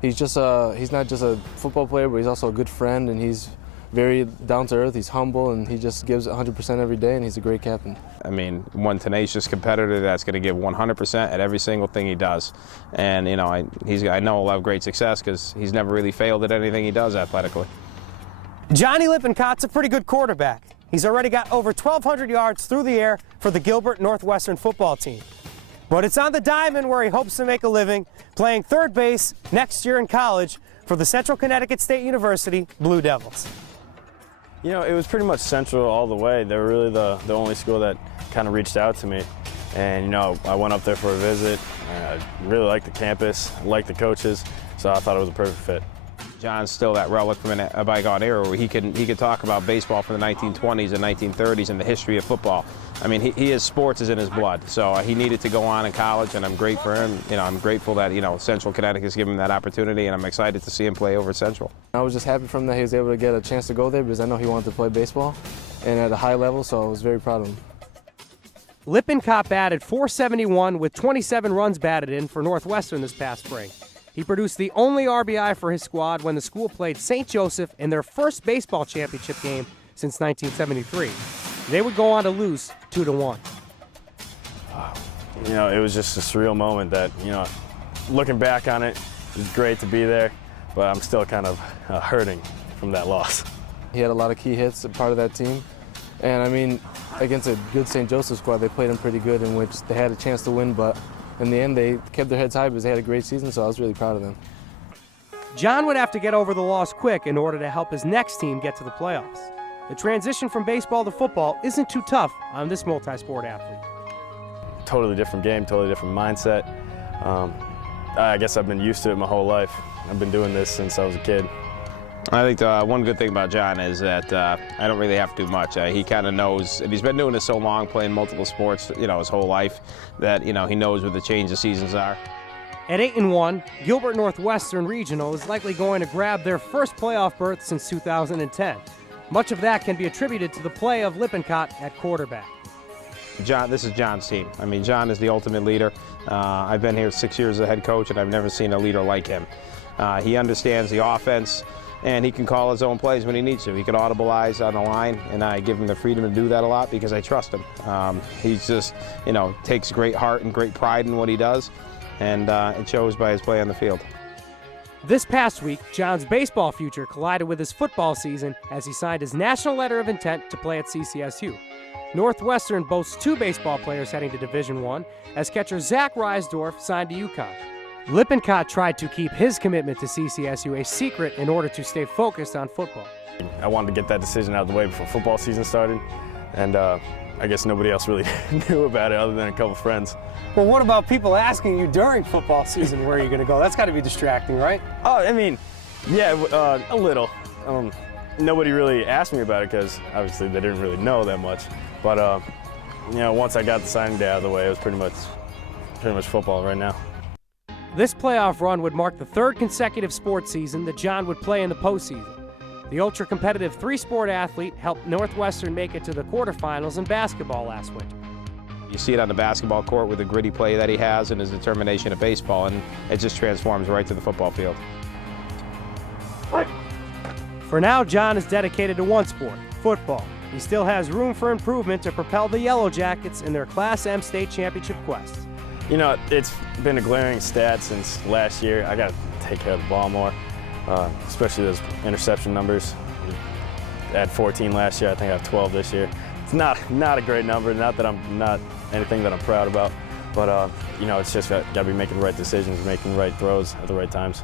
He's not just a football player, but he's also a good friend, and he's very down to earth. He's humble, and he just gives 100% every day, and he's a great captain. I mean, one tenacious competitor that's going to give 100% at every single thing he does. And you know, I know he'll have great success because he's never really failed at anything he does athletically. Johnny Lippincott's a pretty good quarterback. He's already got over 1,200 yards through the air for the Gilbert Northwestern football team. But it's on the diamond where he hopes to make a living, playing third base next year in college for the Central Connecticut State University Blue Devils. You know, it was pretty much Central all the way. They were really the only school that kind of reached out to me. And, you know, I went up there for a visit. I really liked the campus, liked the coaches, so I thought it was a perfect fit. John's still that relic from a bygone era where he could talk about baseball from the 1920s and 1930s and the history of football. I mean, sports is in his blood, so he needed to go on in college, and I'm great for him. You know, I'm grateful that, you know, Central Connecticut's given him that opportunity, and I'm excited to see him play over at Central. I was just happy for him that he was able to get a chance to go there because I know he wanted to play baseball and at a high level, so I was very proud of him. Lippincott batted .471 with 27 runs batted in for Northwestern this past spring. He produced the only RBI for his squad when the school played St. Joseph in their first baseball championship game since 1973. They would go on to lose 2-1. You know, it was just a surreal moment that, you know, looking back on it, it was great to be there, but I'm still kind of hurting from that loss. He had a lot of key hits, a part of that team. And I mean, against a good St. Joseph squad, they played him pretty good, in which they had a chance to win, but in the end, they kept their heads high because they had a great season, so I was really proud of them. John would have to get over the loss quick in order to help his next team get to the playoffs. The transition from baseball to football isn't too tough on this multi-sport athlete. Totally different game, totally different mindset. I guess I've been used to it my whole life. I've been doing this since I was a kid. I think one good thing about John is that I don't really have to do much. He kind of knows, and he's been doing this so long, playing multiple sports, you know, his whole life, that, you know, he knows what the change of seasons are. At 8-1, Gilbert Northwestern Regional is likely going to grab their first playoff berth since 2010. Much of that can be attributed to the play of Lippincott at quarterback. John, this is John's team. I mean, John is the ultimate leader. I've been here 6 years as a head coach, and I've never seen a leader like him. He understands the offense, and he can call his own plays when he needs to. He can audibilize on the line, and I give him the freedom to do that a lot because I trust him. He's just, you know, takes great heart and great pride in what he does, and it shows by his play on the field. This past week, John's baseball future collided with his football season as he signed his national letter of intent to play at CCSU. Northwestern boasts 2 baseball players heading to Division I, as catcher Zach Reisdorf signed to UConn. Lippincott tried to keep his commitment to CCSU a secret in order to stay focused on football. I wanted to get that decision out of the way before football season started, and I guess nobody else really knew about it other than a couple friends. Well, what about people asking you during football season where you're going to go? That's got to be distracting, right? Oh, I mean, yeah, a little. Nobody really asked me about it because obviously they didn't really know that much. But you know, once I got the signing day out of the way, it was pretty much football right now. This playoff run would mark the 3rd consecutive sports season that John would play in the postseason. The ultra-competitive 3-sport athlete helped Northwestern make it to the quarterfinals in basketball last winter. You see it on the basketball court with the gritty play that he has and his determination at baseball, and it just transforms right to the football field. For now, John is dedicated to one sport, football. He still has room for improvement to propel the Yellow Jackets in their Class M state championship quest. You know, it's been a glaring stat since last year. I got to take care of the ball more, especially those interception numbers. I had 14 last year. I think I have 12 this year. It's not a great number. Not anything that I'm proud about, but you know, it's just got to be making the right decisions, making the right throws at the right times.